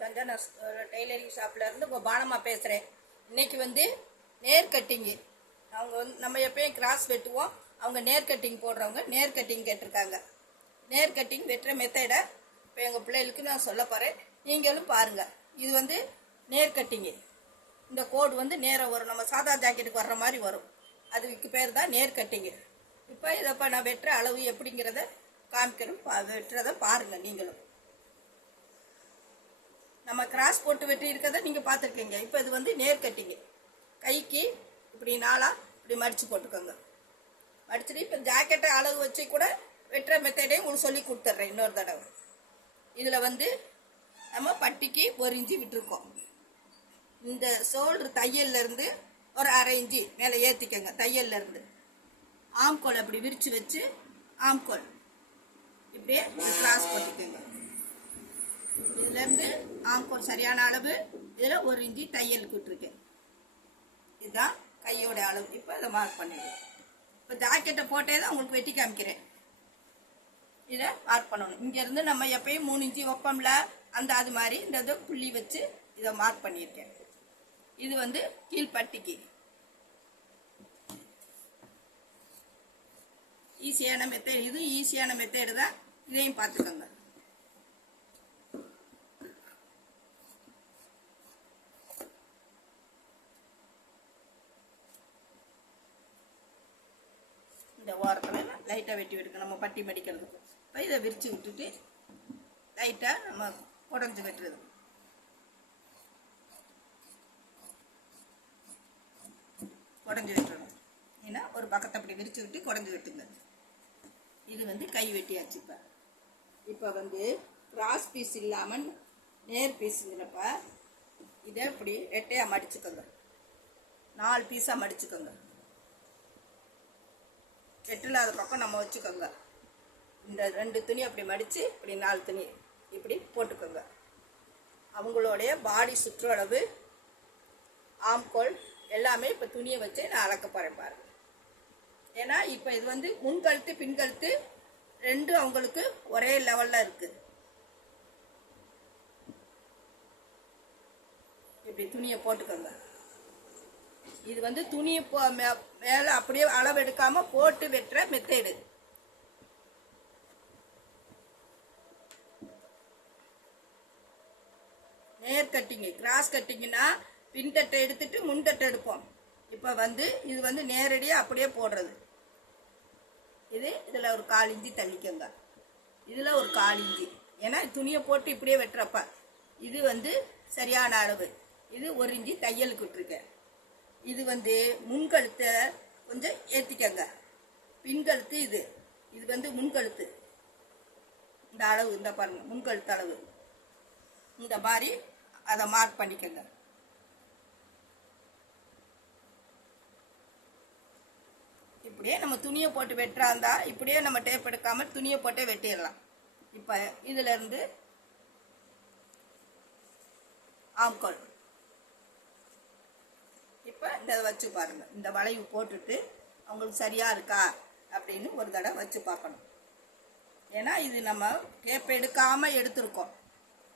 Sanjana tailoring ஷாப்பில் இருந்து இப்போ பானம்மா பேசுகிறேன். இன்றைக்கி வந்து நேர் கட்டிங்கு. அவங்க வந்து நம்ம எப்பயும் கிராஸ் வெட்டுவோம், அவங்க நேர் கட்டிங் போடுறவங்க நேர் கட்டிங் கேட்டிருக்காங்க. நேர் கட்டிங் வெட்டுற மெத்தடை இப்போ எங்கள் பிள்ளைகளுக்கு நான் சொல்ல போகிறேன், நீங்களும் பாருங்கள். இது வந்து நேர் கட்டிங்கு. இந்த கோடு வந்து நேராக வரும், நம்ம சாதா ஜாக்கெட்டுக்கு வர்ற மாதிரி வரும். அதுக்கு பேர் தான் நேர் கட்டிங்கு. இப்போ இதை நான் வெட்டுற அளவு எப்படிங்கிறத காமிக்கணும், வெட்டுறதை பாருங்கள் நீங்களும். நம்ம கிராஸ் போட்டு வெட்டி இருக்கிறத நீங்கள் பார்த்துருக்கீங்க. இப்போ இது வந்து நேர் கட்டிங்கு. கைக்கு இப்படி நாளாக இப்படி மடித்து போட்டுக்கோங்க. மடிச்சுட்டு இப்போ ஜாக்கெட்டை அளவு வச்சு கூட வெட்டுற மெத்தடையும் உங்களுக்கு சொல்லி கொடுத்துட்றேன் இன்னொரு தடவை. இதில் வந்து நம்ம பட்டிக்கு 1 இன்ச்சு விட்டுருக்கோம். இந்த ஷோல்டர் தையல்லேருந்து ஒரு 1/2 இன்ச்சு மேலே ஏற்றிக்கோங்க. தையல்லேருந்து ஆம்கோல் அப்படி விரித்து வச்சு ஆம்கோல் இப்படியே கிராஸ் போட்டுக்கோங்க. இதுலேருந்து ஆம்கோல் சரியான அளவு. இதில் 1 இன்ச்சு தையலுக்கு விட்டுருக்கேன். இதுதான் கையோட அளவு. இப்போ இதை மார்க் பண்ணிடுவோம். இப்போ ஜாக்கெட்டை போட்டே தான் உங்களுக்கு வெட்டி காமிக்கிறேன். இதை மார்க் பண்ணணும். இங்கேருந்து நம்ம எப்பயும் 3 இன்ச்சு வைப்போம்ல, அது மாதிரி இந்த இதை புள்ளி வச்சு இதை மார்க் பண்ணியிருக்கேன். இது வந்து கீழ்பட்டிக்கு ஈஸியான மெத்தேடு. இது ஈஸியான மெத்தேடு தான், இதையும் பார்த்துக்கோங்க. இந்த ஓரத்தில் லைட்டாக வெட்டி விட்டுக்கணும் நம்ம பட்டி மடிக்கிறதுக்கு. இப்போ இதை விரித்து விட்டுட்டு லைட்டாக நம்ம குடஞ்சி வெட்டுறது. குடஞ்சி வெட்டுறணும். ஏன்னா ஒரு பக்கத்தை அப்படி விரித்து விட்டு குடஞ்சி வெட்டுங்க. இது வந்து கை வெட்டியாச்சு. இப்போ வந்து கிராஸ் பீஸ் இல்லாமல் நேர் பீஸுங்கிறப்ப இதை இப்படி ரெட்டையாக மடிச்சுக்கோங்க. 4 பீஸாக மடிச்சுக்கோங்க. வெட்டில்லாத பக்கம் நம்ம வச்சுக்கோங்க. இந்த 2 துணி அப்படி மடித்து இப்படி 4 துணி இப்படி போட்டுக்கோங்க. அவங்களுடைய பாடி சுற்றளவு ஆம்கோல் எல்லாமே இப்போ துணியை வச்சு நான் அளக்க போகிறேன் பாருங்க. ஏன்னா இப்போ இது வந்து முன்கழுத்து பின்கழுத்து 2 அவங்களுக்கு ஒரே லெவலில் இருக்குது. இப்படி துணியை போட்டுக்கோங்க. இது வந்து துணியை மேலே அப்படியே அளவு எடுக்காம போட்டு வெட்டுற மெத்தேடு. நேர் கட்டிங்கு. கிராஸ் கட்டிங்குன்னா பின்தட்டை எடுத்துட்டு முன்தட்டை எடுப்போம். இப்போ வந்து இது வந்து நேரடியாக அப்படியே போடுறது. இதில் ஒரு 1/4 இன்ச்சு தள்ளிக்கோங்க. இதில் ஒரு 1/4 இன்ச்சு. ஏன்னா துணியை போட்டு இப்படியே வெட்டுறப்ப இது வந்து சரியான அளவு. இது 1 இன்ச்சு தையலுக்கு விட்டுருக்கேன். இது வந்து முன்கழுத்தை கொஞ்சம் ஏற்றிக்கங்க. பின்கழுத்து இது வந்து முன்கழுத்து. இந்த அளவு இந்த பாருங்க, முன்கழுத்து அளவு இந்த மாதிரி அதை மார்க் பண்ணிக்கங்க. இப்படியே நம்ம துணியை போட்டு வெட்டுறாந்தா இப்படியே நம்ம டேப் எடுக்காமல் துணியை போட்டே வெட்டிடலாம். இப்போ இதிலேருந்து ஆம்கோல் இப்போ இந்த வச்சு பாருங்க. இந்த வளைவு போட்டுட்டு அவங்களுக்கு சரியாக இருக்கா அப்படின்னு ஒரு தடவை வச்சு பார்க்கணும். ஏன்னா இது நம்ம டேப் எடுக்காமல் எடுத்துருக்கோம்,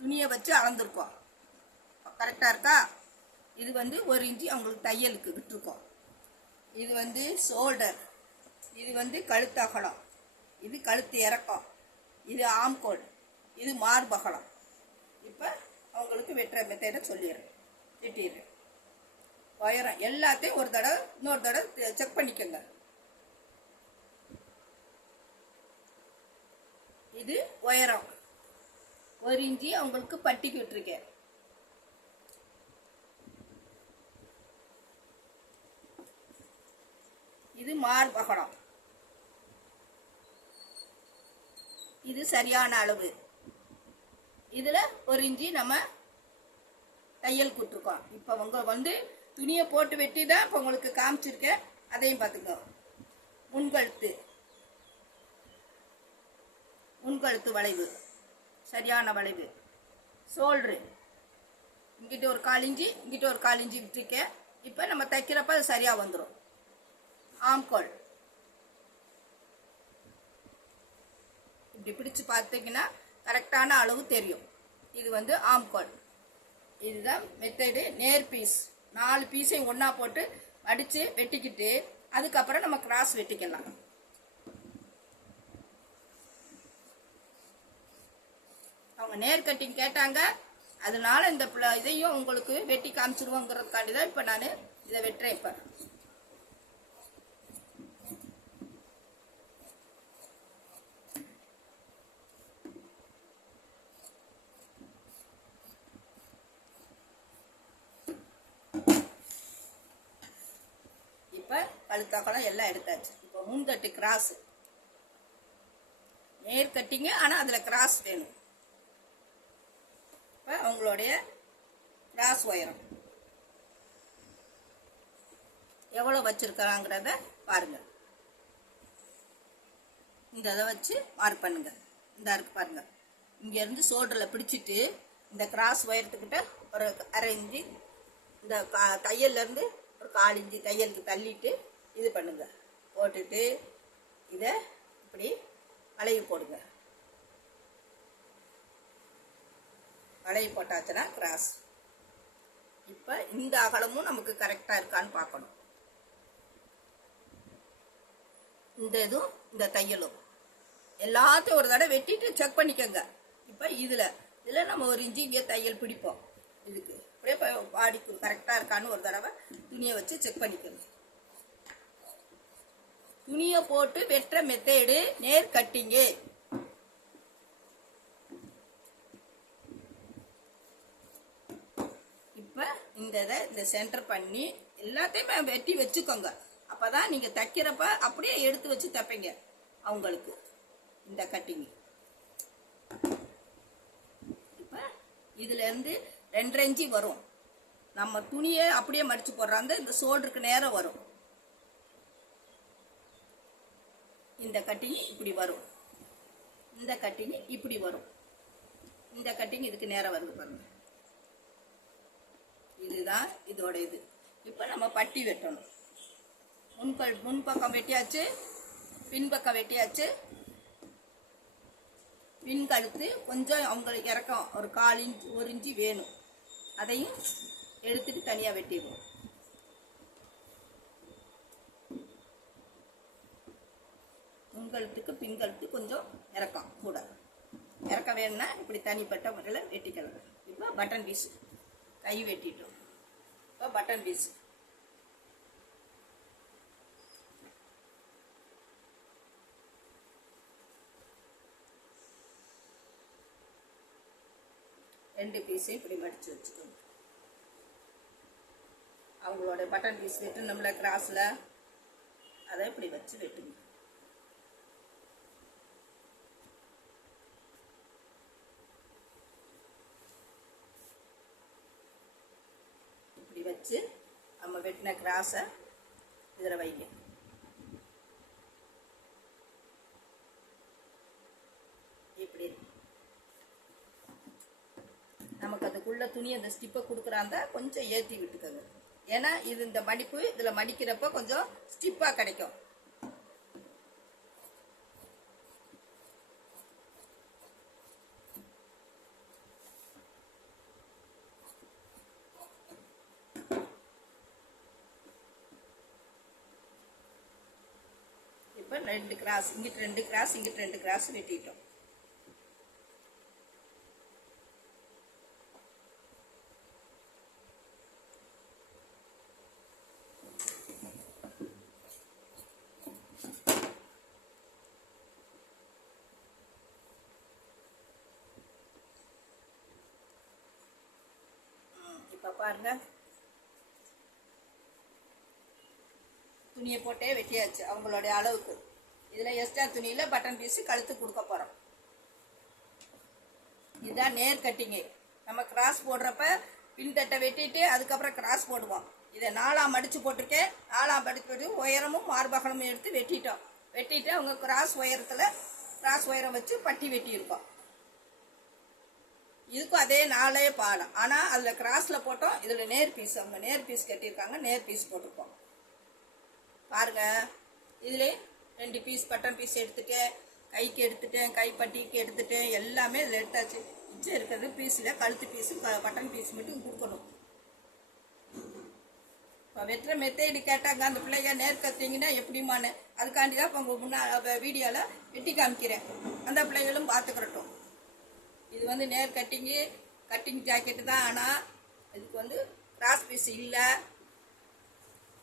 துணியை வச்சு அளந்துருக்கோம். கரெக்டாக இருக்கா? இது வந்து 1 இன்ச்சு அவங்களுக்கு தையலுக்கு விட்டுருக்கோம். இது வந்து ஷோல்டர், இது வந்து கழுத்து அகலம், இது கழுத்து இறக்கம், இது ஆம்கோல், இது மார்பகலம். இப்போ அவங்களுக்கு வெட்டுற மெத்தடை சொல்லிடுறேன், வெட்டிடுறேன். உயரம் எல்லாத்தையும் ஒரு தடவை இன்னொரு தடவை செக் பண்ணிக்கோங்க. இது உயரம் 1 இன்ச்சு அவங்களுக்கு பட்டிக்கு விட்டுருக்கேன். இது மார்பகலம், இது சரியான அளவு. இதில் 1 இன்ச்சு நம்ம தையல் கொடுத்துருக்கோம். இப்போ உங்க வந்து துணியை போட்டு வெட்டி தான் இப்போ உங்களுக்கு காமிச்சிருக்கேன், அதையும் பார்த்துக்கோ. முன்கழுத்து வளைவு சரியான வளைவு. ஷோல்டரு இங்கிட்ட ஒரு 1/4 இன்ச்சு, இங்கிட்ட ஒரு 1/4 இன்ச்சு விட்டுருக்கேன். இப்போ நம்ம தைக்கிறப்ப அது சரியாக வந்துடும். ஆம்கோல் இப்படி பிடிச்சு பார்த்தீங்கன்னா கரெக்டான அளவு தெரியும். இது வந்து ஆம்கோல். இதுதான் மெத்தடு. நேர் பீஸ் 4 பீஸையும் ஒன்றா போட்டு அடித்து வெட்டிக்கிட்டு அதுக்கப்புறம் நம்ம கிராஸ் வெட்டிக்கலாம். அவங்க நேர் கட்டிங் கேட்டாங்க, அதனால இந்த இதையும் உங்களுக்கு வெட்டி காமிச்சிருவோங்கிறதுக்காண்டி தான் இப்போ நான் இதை வெட்டுறேன். இப்போ கழுத்தாக்கெல்லாம் எல்லாம் எடுத்தாச்சு. இப்போ முன்கட்டு கிராஸ் நேர் கட்டிங்க, ஆனால் அதில் கிராஸ் வேணும். இப்போ அவங்களுடைய கிராஸ் உயரம் எவ்வளோ வச்சிருக்காங்கிறத பாருங்க. இந்த இதை வச்சு மார்க் பண்ணுங்க. இந்த இருக்கு பாருங்க, இங்கேருந்து ஷோல்டரில் பிடிச்சிட்டு இந்த கிராஸ் உயரத்துக்கிட்ட ஒரு 1/2 இன்ச்சு இந்த தையல்லேருந்து ஒரு 1/4 இன்ச்சு தையலுக்கு தள்ளிட்டு இது பண்ணுங்க. போட்டுட்டு இதை இப்படி வளைவு போடுங்க. வளைவு போட்டாச்சுன்னா கிராஸ். இப்போ இந்த அகலமும் நமக்கு கரெக்டாக இருக்கான்னு பார்க்கணும். இந்த இதுவும் இந்த தையலும் எல்லாத்தையும் ஒரு தடவை வெட்டிட்டு செக் பண்ணிக்கோங்க. இப்போ இதில் நம்ம 1 இன்ச்சு இங்கே தையல் பிடிப்போம். இதுக்கு அப்படியே பாடிக்கு கரெக்டாக இருக்கான்னு ஒரு தடவை துணியை வச்சு செக் பண்ணிக்கோங்க. துணியை போட்டு வெட்டுற மெத்தேடு நேர் கட்டிங்கு. இப்போ இந்த சென்டர் பண்ணி எல்லாத்தையுமே வெட்டி வச்சுக்கோங்க. அப்போதான் நீங்கள் தைக்கிறப்ப அப்படியே எடுத்து வச்சு தைப்பீங்க. அவங்களுக்கு இந்த கட்டிங் இப்போ இதுலேருந்து 2.5 இன்ச்சு வரும். நம்ம துணியை அப்படியே மடித்து போடுறாங்க. இந்த ஷோல்டருக்கு நேரம் வரும். இந்த கட்டிங் இப்படி வரும், இந்த கட்டிங் இப்படி வரும், இந்த கட்டிங் இதுக்கு நேரம் வருது பாருங்க. இதுதான் இதோட இது. இப்போ நம்ம பட்டி வெட்டணும். முன்பக்கம் வெட்டியாச்சு, பின்பக்கம் வெட்டியாச்சு. பின் கழுத்து கொஞ்சம் அவங்களுக்கு இறக்கம் ஒரு 1/4 இன்ச் 1 இன்ச்சு வேணும். அதையும் எடுத்துட்டு தனியாக வெட்டிடுவோம். முன்கழுத்துக்கு பின்கழுத்து கொஞ்சம் இறக்கம் கூட. இறக்கம் வேணும்னா இப்படி தனிப்பட்ட முறையில் வெட்டிக்கலாம். இப்போ பட்டன் பீஸ் கை வெட்டிட்டோம். இப்போ பட்டன் பீஸ் ரெண்டு பீஸையும் இப்படி மடித்து வச்சுக்கோங்க. அவங்களோட பட்டன் பீஸ் வெட்டணும்ல கிராஸில், அதை இப்படி வச்சு வெட்டுங்க. இப்படி வச்சு நம்ம வெட்டின கிராஸை இதில் வைங்க. இப்படி நமக்கு அதுக்குள்ள துணி அந்த ஸ்டிப்பை கொடுக்குறாங்க, கொஞ்சம் ஏற்றி விட்டுக்கோங்க. ஏன்னா இது இந்த மடிப்பு இதில் மடிக்கிறப்ப கொஞ்சம் ஸ்டிப்பாக கிடைக்கும். இப்போ 2 கிராஸ், இங்கிட்டு 2 கிராஸ், இங்கிட்டு 2 கிராஸ் வெட்டிட்டோம். இப்போ பாருங்க, துணியை போட்டே வெட்டியாச்சு அவங்களுடைய அளவுக்கு. இதில் எக்ஸ்ட்ரா துணியில் பட்டன் பீஸு கழுத்து கொடுக்க போகிறோம். இதுதான் நேர் கட்டிங்கு. நம்ம கிராஸ் போடுறப்ப பின்தட்டை வெட்டிட்டு அதுக்கப்புறம் கிராஸ் போடுவோம். இதை 4ஆம் மடித்து போட்டிருக்கேன். 4ஆம் மடித்து போட்டு உயரமும் மார்பகலமும் எடுத்து வெட்டிட்டோம். வெட்டிட்டு அவங்க கிராஸ் உயரம் வச்சு பட்டி வெட்டியிருக்கோம். இதுக்கும் அதே 4 பாலம். ஆனால் அதில் கிராஸில் போட்டோம், இதில் நேர் பீஸ். அவங்க நேர் பீஸ் கட்டியிருக்காங்க, நேர் பீஸ் போட்டிருக்கோம். பாருங்க, இதில் 2 பீஸ் பட்டன் பீஸ் எடுத்துட்டேன், கைக்கு எடுத்துட்டேன், கைப்பட்டிக்கு எடுத்துட்டேன், எல்லாமே இதில் எடுத்தாச்சு. மிச்சம் இருக்கிறது பீஸில் கழுத்து பீஸு பட்டன் பீஸ் மட்டும் கொடுக்கணும். இப்போ வெட்டுற மெத்தேடு கேட்டாங்க அந்த பிள்ளைங்க நேர்கத்திங்கன்னா எப்படிமான்னு, அதுக்காண்டி தான் இப்போ உங்கள் முன்னாள் வீடியோவில் வெட்டி காமிக்கிறேன். அந்த பிள்ளைகளும் பார்த்துக்கிறட்டும். இது வந்து நேர் கட்டிங் ஜாக்கெட்டு தான். ஆனால் இதுக்கு வந்து கிராஸ் பீஸ் இல்லை.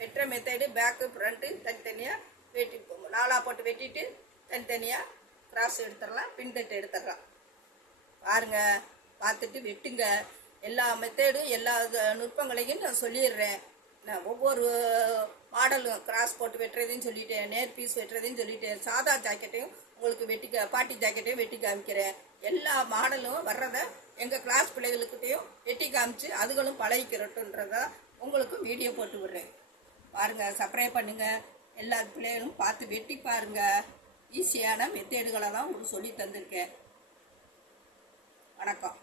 வெட்டுற மெத்தேடு பேக்கு ஃப்ரண்ட்டு தனித்தனியாக வெட்டி நாலாக போட்டு வெட்டிட்டு தனித்தனியாக கிராஸ் எடுத்துடலாம், பின்தட்டு எடுத்துடலாம். பாருங்கள், பார்த்துட்டு வெட்டுங்க. எல்லா மெத்தேடும் எல்லா நுட்பங்களையும் நான் சொல்லிடுறேன். நான் ஒவ்வொரு மாடலும் கிராஸ் போட்டு வெட்டுறதையும் சொல்லிட்டேன், நேர் பீஸ் வெட்டுறதையும் சொல்லிட்டேன், சாதா ஜாக்கெட்டையும் உங்களுக்கு பாட்டி ஜாக்கெட்டையும் வெட்டி காமிக்கிறேன். எல்லா மாடலும் வர்றதை எங்கள் கிளாஸ் பிள்ளைகளுக்கிட்டையும் வெட்டி காமிச்சு அதுகளும் பழகிக்கிறட்டுன்றத உங்களுக்கு வீடியோ போட்டு விடுறேன். பாருங்கள், சப்ஸ்கிரைப் பண்ணுங்கள். எல்லா பிள்ளைகளும் பார்த்து வெட்டி பாருங்கள். ஈஸியான மெத்தேடுகளை தான் உங்களுக்கு சொல்லி தந்திருக்கேன். வணக்கம்.